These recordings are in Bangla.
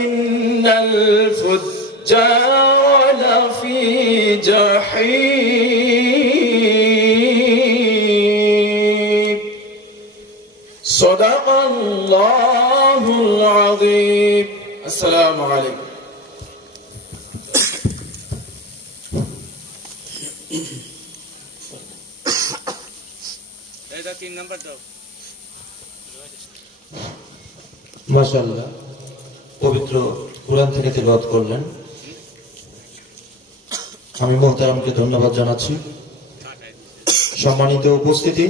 ইন্নাল ফুজ্জার লাফি জাহিম। সাদাকাল্লাহুল আযীম। আসসালামু আলাইকুম। মাশাআল্লাহ, পবিত্র কুরআন থেকে তিলাওয়াত করলেন। আমি মুহতারামকে ধন্যবাদ জানাচ্ছি। সম্মানিত উপস্থিতি,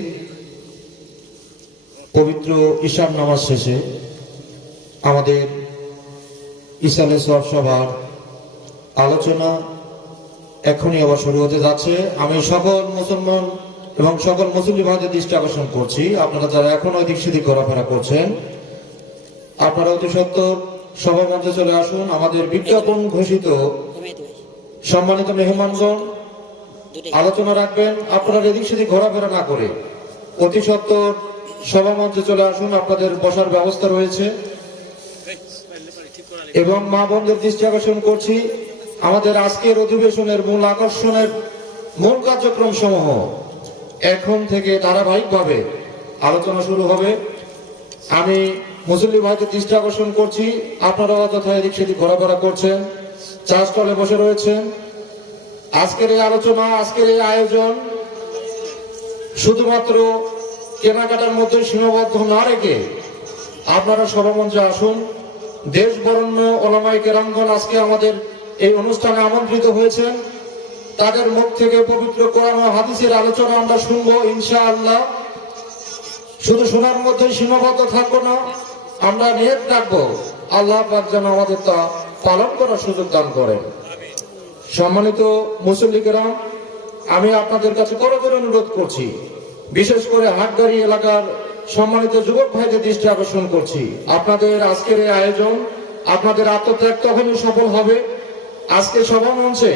পবিত্র ঈশার নামাজ শেষে আমাদের ইসালে সওয়াব সভার আলোচনা এখনই আবার শুরু হতে যাচ্ছে। আমি সকল মুসলমান এবং সকল মুসলিম ভাইদের দৃষ্টি আকর্ষণ করছি, আপনারা যারা এখন ওইদিক সেদিক ঘোরাফেরা করছেন, আপনারা অতি সত্বর সভা মঞ্চে চলে আসুন। আমাদের বিজ্ঞাপন ঘোষিত সম্মানিত মেহমানগণ আলোচনা রাখবেন। আপনারা এদিক সেদিক ঘোরাফেরা না করে অতি সত্বর সভা মঞ্চে চলে আসুন। আপনাদের বসার ব্যবস্থা রয়েছে। এবং মা বোনদের দৃষ্টি আকর্ষণ করছি, আমাদের আজকের অধিবেশনের মূল আকর্ষণের মূল কার্যক্রম সমূহ এখন থেকে ধারাবাহিকভাবে আলোচনা শুরু হবে। আমি মুসলিম ভাইদের দৃষ্টি আকর্ষণ করছি, আপনারা অযথা এদিক সেদিক ঘোরাফেরা করছেন, চা স্টলে বসে রয়েছেন। আজকের এই আলোচনা, আজকের এই আয়োজন শুধুমাত্র কেনাকাটার মধ্যে সীমাবদ্ধ না রেখে আপনারা সভামঞ্চে আসুন। দেশ বরেণ্য ওলামায়ে কেরামগণ আজকে আমাদের এই অনুষ্ঠানে আমন্ত্রিত হয়েছেন। তাদের মুখ থেকে পবিত্র কোরআন ও হাদিসের আলোচনা আমরা শুনবো ইনশাআল্লাহ। শুধু শোনার মধ্যে সীমাবদ্ধ থাকবো না, আমরা নিয়ত রাখবো আল্লাহ পাক যেন আমাদের তা পালন করার সুযোগ দান করেন। সম্মানিত মুসল্লি কেরাম, আমি আপনাদের কাছে করজোরে অনুরোধ করছি, বিশেষ করে হাটগাড়ি এলাকার সম্মানিত যুবক ভাইদের দৃষ্টি আকর্ষণ করছি, আপনাদের আজকের এই আয়োজন, আপনাদের আত্মত্যাগ তখনই সফল হবে। আজকে সভা মঞ্চে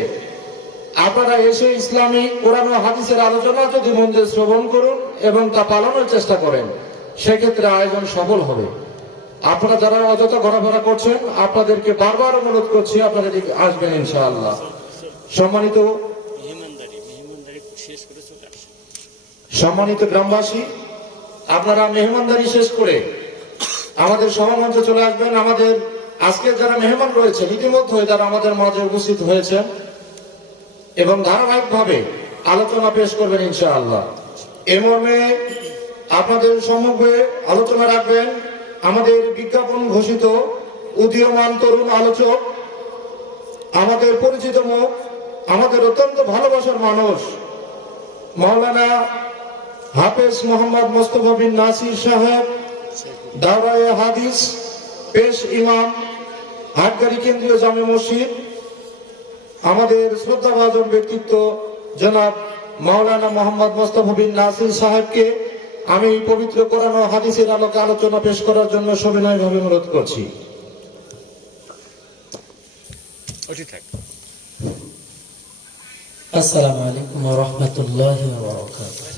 আপনারা এসে ইসলামী কোরআন ও হাদিসের আলোচনা যদি মন দিয়ে শ্রবণ করুন এবং তা পালনের চেষ্টা করেন, সেক্ষেত্রে আয়োজন সফল হবে। আপনারা যারা অযথা ঘোরাফেরা করছেন, আপনাদেরকে বারবার অনুরোধ করছি আপনারা এদিকে আসবেন ইনশাআল্লাহ। সম্মানিত গ্রামবাসী, আপনারা মেহমানদারি শেষ করে আমাদের সভামঞ্চে চলে আসবেন। আমাদের আজকে যারা মেহমান রয়েছে ইতিমধ্যে তারা আমাদের মাঝে উপস্থিত হয়েছেন এবং ধারাবাহিকভাবে আলোচনা পেশ করবেন ইনশাআল্লাহ। এ মর্মে আপনাদের সম্মুখে আলোচনা রাখবেন আমাদের বিজ্ঞাপন ঘোষিত উদীয়মান তরুণ আলোচক, আমাদের পরিচিত মুখ, আমাদের অত্যন্ত ভালোবাসার মানুষ মাওলানা হাফেজ মোহাম্মদ মোস্তফা বিন নাসির সাহেব, দাওরায়ে হাদিস, পেশ ইমাম, হাটগাড়ি কেন্দ্রীয় জামে মসজিদ। আমাদের শ্রদ্ধাভাজন ব্যক্তিত্ব জনাব মাওলানা মোহাম্মদ মোস্তফা বিন নাসির সাহেবকে আমি পবিত্র কোরআন ও হাদিসের আলোকে আলোচনা পেশ করার জন্য সবিনয়ভাবে অনুরোধ করছি। আসসালামু আলাইকুম ওয়া রাহমাতুল্লাহি ওয়া বারাকাতুহু।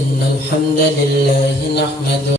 ইন্নাল হামদালিল্লাহি নাহমাদুহু